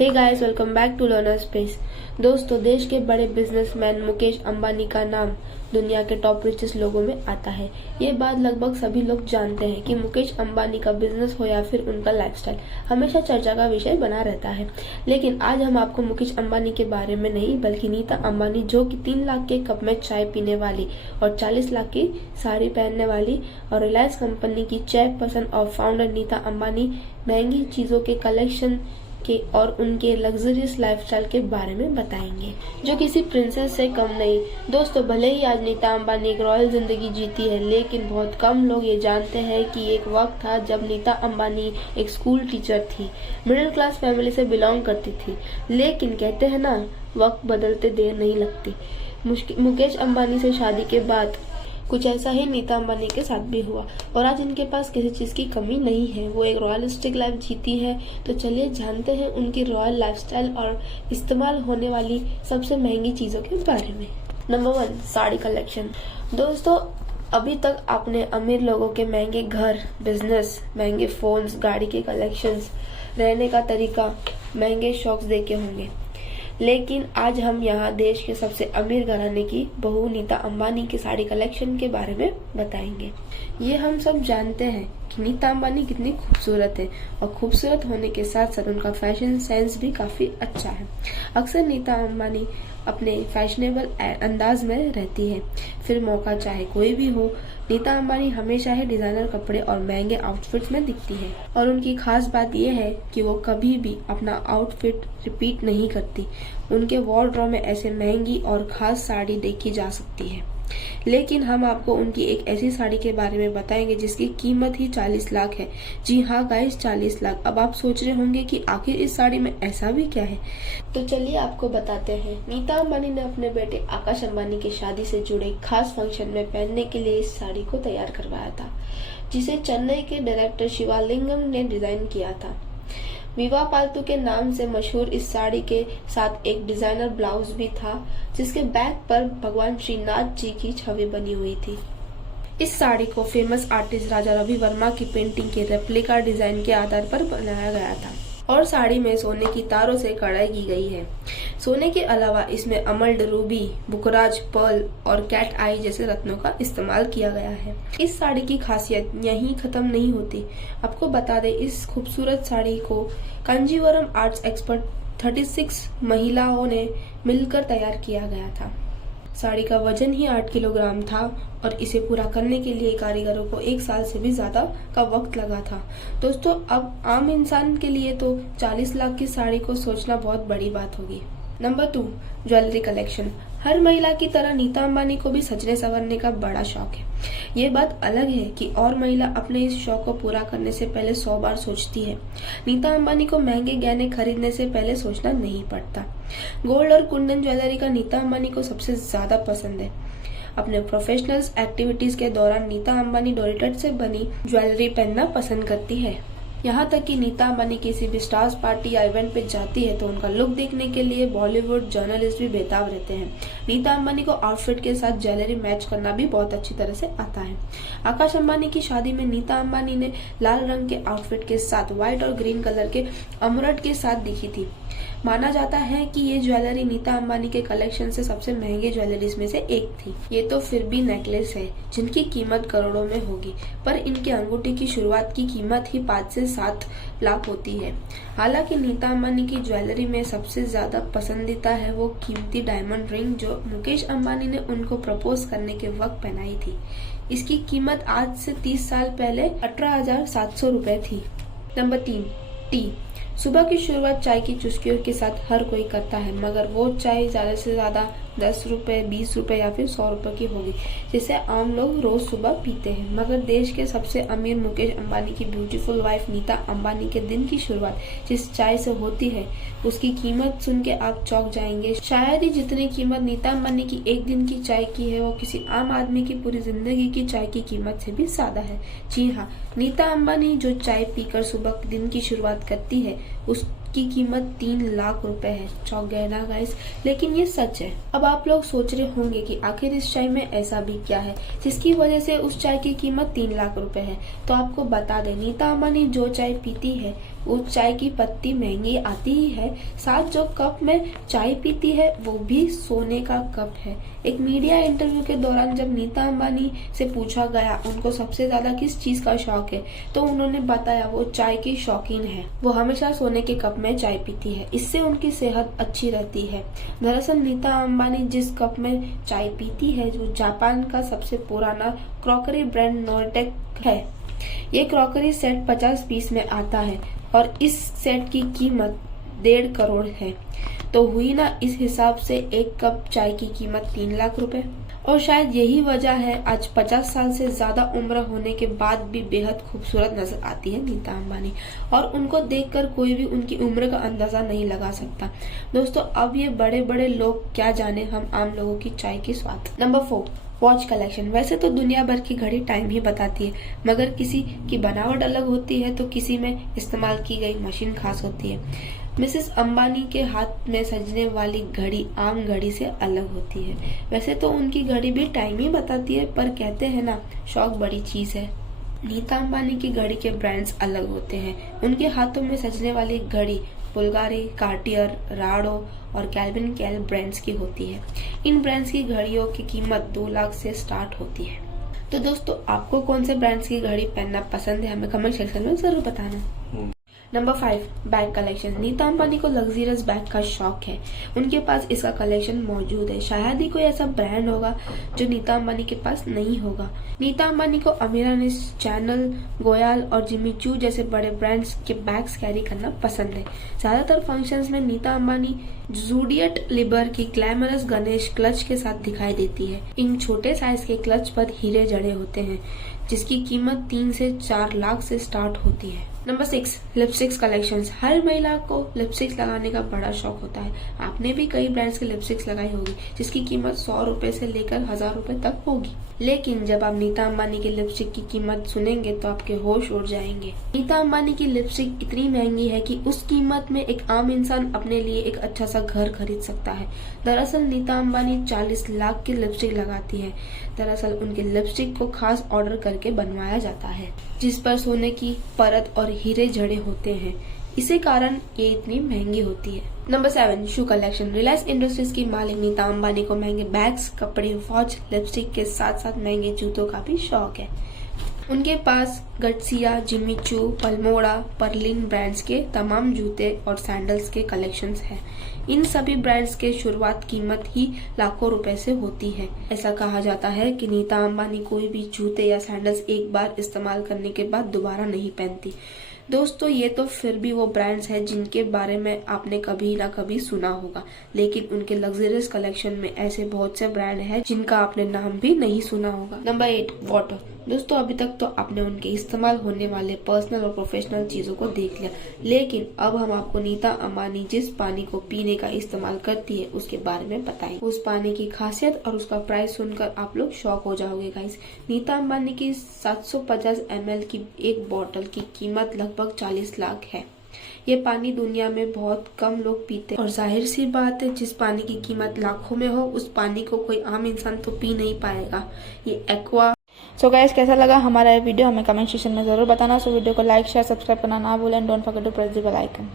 Hey guys, welcome back to Learner Space. दोस्तों, देश के बड़े बिजनेसमैन मुकेश अंबानी का नाम दुनिया के टॉप रिचेस्ट लोगों में आता है। ये बात लगभग सभी लोग जानते हैं कि मुकेश अंबानी का बिजनेस हो या फिर उनका लाइफस्टाइल हमेशा चर्चा का विषय बना रहता है। लेकिन आज हम आपको मुकेश अंबानी के बारे में नहीं बल्कि नीता अंबानी, जो कि 3 लाख के कप में चाय पीने वाली और 40 लाख की साड़ी पहनने वाली और रिलायंस कंपनी की चेयरपर्सन और फाउंडर नीता अंबानी महंगी चीजों के कलेक्शन के और उनके लग्जरियस लाइफस्टाइल के बारे में बताएंगे, जो किसी प्रिंसेस से कम नहीं। दोस्तों, भले ही आज नीता अंबानी एक रॉयल जिंदगी जीती है, लेकिन बहुत कम लोग ये जानते हैं कि एक वक्त था जब नीता अंबानी एक स्कूल टीचर थी, मिडिल क्लास फैमिली से बिलोंग करती थी। लेकिन कहते हैं ना, वक्त बदलते देर नहीं लगती। मुकेश अंबानी से शादी के बाद कुछ ऐसा ही नीता अंबानी के साथ भी हुआ और आज इनके पास किसी चीज की कमी नहीं है। वो एक रॉयलिस्टिक लाइफ जीती है। तो चलिए जानते हैं उनकी रॉयल लाइफस्टाइल और इस्तेमाल होने वाली सबसे महंगी चीजों के बारे में। Number 1, sari collection. दोस्तों, अभी तक आपने अमीर लोगों के महंगे घर, बिजनेस, महंगे फोन्स, गाड़ी के कलेक्शंस, रहने का तरीका, महंगे शौक देखे होंगे। लेकिन आज हम यहाँ देश के सबसे अमीर घराने की बहू नीता अंबानी के साड़ी कलेक्शन के बारे में बताएंगे। ये हम सब जानते हैं कि नीता अंबानी कितनी खूबसूरत है और खूबसूरत होने के साथ साथ उनका फैशन सेंस भी काफी अच्छा है। अक्सर नीता अंबानी अपने फैशनेबल अंदाज में रहती है, फिर मौका चाहे कोई भी हो। नीता अंबानी हमेशा ही डिजाइनर कपड़े और महंगे आउटफिट्स में दिखती है और उनकी खास बात यह है कि वो कभी भी अपना आउटफिट रिपीट नहीं करती। उनके वार्डरोब में ऐसे महंगी और खास साड़ी देखी जा सकती है। लेकिन हम आपको उनकी एक ऐसी साड़ी के बारे में बताएंगे जिसकी कीमत ही 40 लाख है। जी हाँ गाइस, 40 लाख। अब आप सोच रहे होंगे कि आखिर इस साड़ी में ऐसा भी क्या है, तो चलिए आपको बताते हैं। नीता अंबानी ने अपने बेटे आकाश अंबानी की शादी से जुड़े खास फंक्शन में पहनने के लिए इस साड़ी को तैयार करवाया था, जिसे चेन्नई के डायरेक्टर शिवालिंगम ने डिजाइन किया था। विवाह पालतू के नाम से मशहूर इस साड़ी के साथ एक डिजाइनर ब्लाउज भी था, जिसके बैक पर भगवान श्रीनाथ जी की छवि बनी हुई थी। इस साड़ी को फेमस आर्टिस्ट राजा रवि वर्मा की पेंटिंग के रेप्लिका डिजाइन के आधार पर बनाया गया था और साड़ी में सोने की तारों से कढ़ाई की गई है। सोने के अलावा इसमें अमल्ड, रूबी, बुकराज, पर्ल और कैट आई जैसे रत्नों का इस्तेमाल किया गया है। इस साड़ी की खासियत यहीं खत्म नहीं होती। आपको बता दें, इस खूबसूरत साड़ी को कांजीवरम आर्ट्स एक्सपर्ट 36 महिलाओं ने मिलकर तैयार किया गया था। साड़ी का वजन ही 8 किलोग्राम था और इसे पूरा करने के लिए कारीगरों को 1 साल से भी ज्यादा का वक्त लगा था। दोस्तों, अब आम इंसान के लिए तो 40 लाख की साड़ी को सोचना बहुत बड़ी बात होगी। Number 2, jewellery collection. हर महिला की तरह नीता अंबानी को भी सजने संवरने का बड़ा शौक है। ये बात अलग है कि और महिला अपने इस शौक को पूरा करने से पहले 100 बार सोचती है। नीता अंबानी को महंगे गहने खरीदने से पहले सोचना नहीं पड़ता। गोल्ड और कुंदन ज्वेलरी का नीता अंबानी को सबसे ज्यादा पसंद है। अपने प्रोफेशनल एक्टिविटीज के दौरान नीता अंबानी डोरिटट से बनी ज्वेलरी पहनना पसंद करती है। यहाँ तक कि नीता अंबानी किसी भी स्टार्स पार्टी या इवेंट पे जाती है तो उनका लुक देखने के लिए बॉलीवुड जर्नलिस्ट भी बेताब रहते हैं। नीता अंबानी को आउटफिट के साथ ज्वेलरी मैच करना भी बहुत अच्छी तरह से आता है। आकाश अंबानी की शादी में नीता अंबानी ने लाल रंग के आउटफिट के साथ व्हाइट और ग्रीन कलर के अमरट के साथ दिखी थी। माना जाता है कि ये ज्वेलरी नीता अंबानी के कलेक्शन से सबसे महंगे ज्वेलरीज में से एक थी। ये तो फिर भी नेकलेस है जिनकी कीमत करोड़ों में होगी, पर इनकी अंगूठी की शुरुआत की कीमत ही 5 से 7 लाख होती है। हालांकि नीता अंबानी की ज्वेलरी में सबसे ज्यादा पसंदीदा है वो कीमती डायमंड रिंग जो मुकेश अंबानी ने उनको प्रपोज करने के वक्त पहनाई थी। इसकी कीमत आज से 30 साल पहले 18,700 रुपए थी। Number 3, T. सुबह की शुरुआत चाय की चुस्कियों के साथ हर कोई करता है, मगर वो चाय ज्यादा से ज्यादा 10 रुपए, 20 रुपए या फिर 100 रुपए की होगी, जिसे आम लोग रोज सुबह पीते हैं। मगर देश के सबसे अमीर मुकेश अंबानी की ब्यूटीफुल वाइफ नीता अंबानी के दिन की शुरुआत जिस चाय से होती है, उसकी कीमत सुन के आप चौंक जाएंगे। शायद ही जितनी कीमत नीता अंबानी की एक दिन की चाय की है वो किसी आम आदमी की पूरी जिंदगी की चाय की कीमत से भी ज्यादा है। जी हाँ, नीता अंबानी जो चाय पीकर सुबह दिन की शुरुआत करती है उसकी कीमत 3 लाख रुपए है। चौंक गए ना गाइस, लेकिन ये सच है। अब आप लोग सोच रहे होंगे कि आखिर इस चाय में ऐसा भी क्या है जिसकी वजह से उस चाय की कीमत 3 लाख रुपए है। तो आपको बता दें, नीता अंबानी जो चाय पीती है उस चाय की पत्ती महंगी आती ही है, साथ जो कप में चाय पीती है वो भी सोने का कप है। एक मीडिया इंटरव्यू के दौरान जब नीता अंबानी से पूछा गया उनको सबसे ज्यादा किस चीज का शौक है, तो उन्होंने बताया वो चाय की शौकीन है। वो हमेशा सोने के कप में चाय पीती है, इससे उनकी सेहत अच्छी रहती है। दरअसल नीता अंबानी जिस कप में चाय पीती है वो जापान का सबसे पुराना क्रॉकरी ब्रांड नोरटेक है। ये क्रॉकरी सेट 50 पीस में आता है और इस सेट की कीमत 1.5 करोड़ है। तो हुई ना इस हिसाब से एक कप चाय की कीमत 3 लाख रुपए। और शायद यही वजह है आज 50 साल से ज्यादा उम्र होने के बाद भी बेहद खूबसूरत नजर आती है नीता अंबानी, और उनको देखकर कोई भी उनकी उम्र का अंदाजा नहीं लगा सकता। दोस्तों, अब ये बड़े बड़े लोग क्या जाने हम आम लोगों की चाय की स्वाद। Number 4, watch collection. वैसे तो दुनिया भर की घड़ी टाइम ही बताती है, मगर किसी की बनावट अलग होती है तो किसी में इस्तेमाल की गई मशीन खास होती है। मिसेस अंबानी के हाथ में सजने वाली घड़ी आम घड़ी से अलग होती है। वैसे तो उनकी घड़ी भी टाइम ही बताती है, पर कहते हैं ना, शौक बड़ी चीज है। नीता अंबानी की घड़ी के ब्रांड्स अलग होते हैं। उनके हाथों में सजने वाली घड़ी बुल्गारी, कार्टियर, राडो और कैल्विन क्लाइन ब्रांड्स की होती है। इन ब्रांड्स की घड़ियों की कीमत 2 लाख से स्टार्ट होती है। तो दोस्तों, आपको कौन से ब्रांड्स की घड़ी पहनना पसंद है, हमें कमेंट सेक्शन में जरूर बताना। Number 5, bag collection. Nita Ambani को लग्जरियस बैग का शौक है। उनके पास इसका कलेक्शन मौजूद है। शायद ही कोई ऐसा ब्रांड होगा जो नीता अंबानी के पास नहीं होगा। नीता अंबानी को अमीरानिस, चैनल, गोयल और जिमी चू जैसे बड़े ब्रांड्स के बैग्स कैरी करना पसंद है। ज्यादातर फंक्शंस में नीता अंबानी जूडियट लिबर की ग्लैमरस गणेश क्लच के साथ दिखाई देती है। इन छोटे साइज के क्लच पर हीरे जड़े होते हैं, जिसकी कीमत 3 से 4 लाख से स्टार्ट होती है। Number 6, lipsticks collections. हर महिला को लिपस्टिक्स लगाने का बड़ा शौक होता है। आपने भी कई ब्रांड्स की लिपस्टिक्स लगाई होगी जिसकी कीमत 100 रुपए से लेकर 1000 रुपए तक होगी। लेकिन जब आप नीता अंबानी की लिपस्टिक की कीमत सुनेंगे तो आपके होश उड़ जाएंगे। नीता अंबानी की लिपस्टिक इतनी महंगी है कि उस कीमत में एक आम इंसान अपने लिए एक अच्छा सा घर खरीद सकता है। दरअसल नीता अंबानी 40 लाख की लिपस्टिक लगाती है। दरअसल उनके लिपस्टिक को खास ऑर्डर करके बनवाया जाता है, जिस पर सोने की परत और हीरे जड़े होते हैं। इसी कारण ये इतनी महंगी होती है। Number 7, shoe collection. Reliance industries की मालिक नीता अंबानी को महंगे बैग्स, कपड़े, वॉच, लिपस्टिक के साथ साथ महंगे जूतों का भी शौक है। उनके पास गट्सिया, जिमी चू, पल्मोड़ा, पर्लिन ब्रांड्स के तमाम जूते और सैंडल्स के कलेक्शंस हैं। इन सभी ब्रांड्स के शुरुआत कीमत ही लाखों रुपए से होती है। ऐसा कहा जाता है कि नीता अंबानी कोई भी जूते या सैंडल्स एक बार इस्तेमाल करने के बाद दोबारा नहीं पहनती। दोस्तों, ये तो फिर भी वो ब्रांड्स हैं जिनके बारे में आपने कभी ना कभी सुना होगा, लेकिन उनके लग्जरियस कलेक्शन में ऐसे बहुत से ब्रांड हैं जिनका आपने नाम भी नहीं सुना होगा। Number 8, water. दोस्तों, अभी तक तो आपने उनके इस्तेमाल होने वाले पर्सनल और प्रोफेशनल चीजों को देख लिया, लेकिन अब हम आपको नीता अंबानी जिस पानी को पीने का इस्तेमाल करती है उसके बारे में बताएंगे। उस पानी की खासियत और उसका प्राइस सुनकर आप लोग शॉक हो जाओगे गाइस। नीता अंबानी की 750 ml की एक बोतल की कीमत लगभग 40 लाख है। ये पानी दुनिया में बहुत कम लोग पीते हैं, और जाहिर सी बात है, जिस पानी की कीमत लाखों में हो उस पानी को कोई आम इंसान तो पी नहीं पाएगा। ये एक्वा। सो गाइस, कैसा लगा हमारा ये वीडियो हमें कमेंट सेक्शन में जरूर बताना। सो वीडियो को लाइक, शेयर, सब्सक्राइब करना ना भूलें। Don't forget to press the bell icon.